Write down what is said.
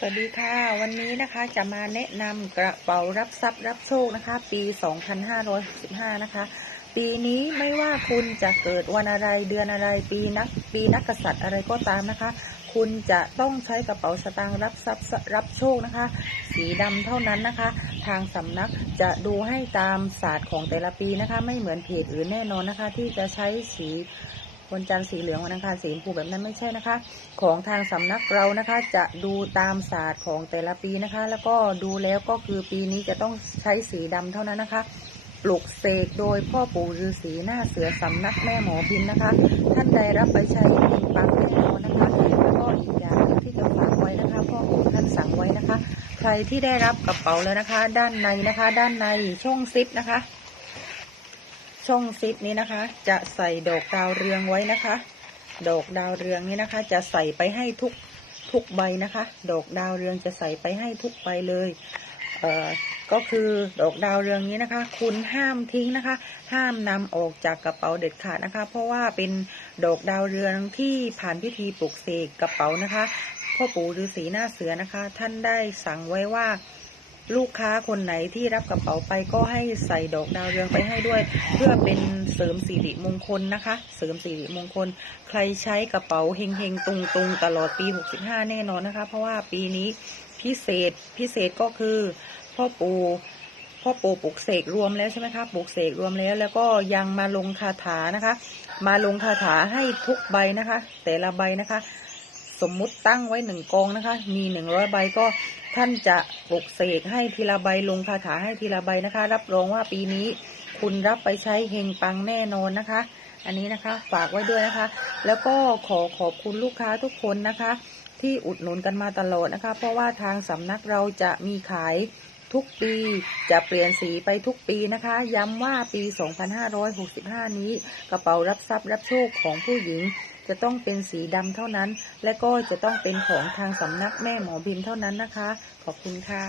สวัสดีค่ะ วันนี้นะคะจะมาแนะนำกระเป๋ารับทรัพย์รับโชคนะคะ ปี 2565 นะคะ ปีนี้ไม่ว่าคุณจะเกิดวันอะไรเดือนอะไรปีนักปีนักกษัตริย์อะไรก็ตามนะคะ คุณจะต้องใช้กระเป๋าสตางค์รับทรัพย์รับโชคนะคะ สีดำเท่านั้นนะคะ ทางสำนักจะดูให้ตามศาสตร์ของแต่ละปีนะคะ ไม่เหมือนเพจอื่นแน่นอนนะคะ ที่จะใช้สี วันจันทร์สีเหลืองวันอังคารสีชมพูแบบนั้นไม่ใช่นะคะ ของทางสำนักเรานะคะ จะดูตามศาสตร์ของแต่ละปีนะคะ แล้วก็ดูแล้วก็คือปีนี้จะต้องใช้สีดำเท่านั้นนะคะปลุกเสกโดยพ่อปู่ฤาษีหน้าเสือสำนักแม่หมอพิมพ์นะคะ ท่านใดรับไปใช้มีปังแน่นอนนะคะ แล้วก็อีกอย่างที่จะฝากไว้นะคะพ่อปู่ท่านสั่งไว้นะคะ ใครที่ได้รับกระเป๋าแล้วนะคะ ด้านในนะคะ ด้านในช่องซิปนะคะ ช่องซิปนี้นะคะ จะใส่ดอกดาวเรืองไว้นะคะ ดอกดาวเรืองนี้นะคะ จะใส่ไปให้ทุกทุกใบนะคะ ดอกดาวเรืองจะใส่ไปให้ทุกใบเลยเอ่อก็คือดอกดาวเรืองนี้นะคะ คุณห้ามทิ้งนะคะ ห้ามนำออกจากกระเป๋าเด็ดขาดนะคะ เพราะว่าเป็นดอกดาวเรืองที่ผ่านพิธีปลุกเสกกระเป๋านะคะพ่อปู่ฤาษีหน้าเสือนะคะ ท่านได้สั่งไว้ว่า ลูกค้าคนไหนที่รับกระเป๋าไปก็ให้ใส่ดอกดาวเรืองไปให้ด้วย เพื่อเป็นเสริมสิริมงคลนะคะ เสริมสิริมงคล ใครใช้กระเป๋าเฮงเฮงๆตุงตุงๆตลอดปี 65 แน่นอนนะคะ เพราะว่าปีนี้พิเศษพิเศษก็คือพ่อปู่พ่อปู่ปลุกเสกรวมแล้วใช่ไหมคะปลุกเสกรวมแล้ว แล้วก็ยังมาลงคาถานะคะ มาลงคาถาให้ทุกใบนะคะ แต่ละใบนะคะ สมมุติตั้งไว้หนึ่งกองนะคะ มีหนึ่งร้อยใบก็ท่านจะปลุกเสกให้ทีละใบลงคาถาให้ทีละใบนะคะ รับรองว่าปีนี้คุณรับไปใช้เฮงปังแน่นอนนะคะ อันนี้นะคะฝากไว้ด้วยนะคะ แล้วก็ขอขอบคุณลูกค้าทุกคนนะคะ ที่อุดหนุนกันมาตลอดนะคะ เพราะว่าทางสำนักเราจะมีขาย ทุกปีจะเปลี่ยนสีไปทุกปีนะคะ ย้ำว่าปี 2565 นี้ กระเป๋ารับทรัพย์รับโชคของผู้หญิง จะต้องเป็นสีดำเท่านั้น และก็จะต้องเป็นของทางสำนักแม่หมอบิมเท่านั้นนะคะ ขอบคุณค่ะ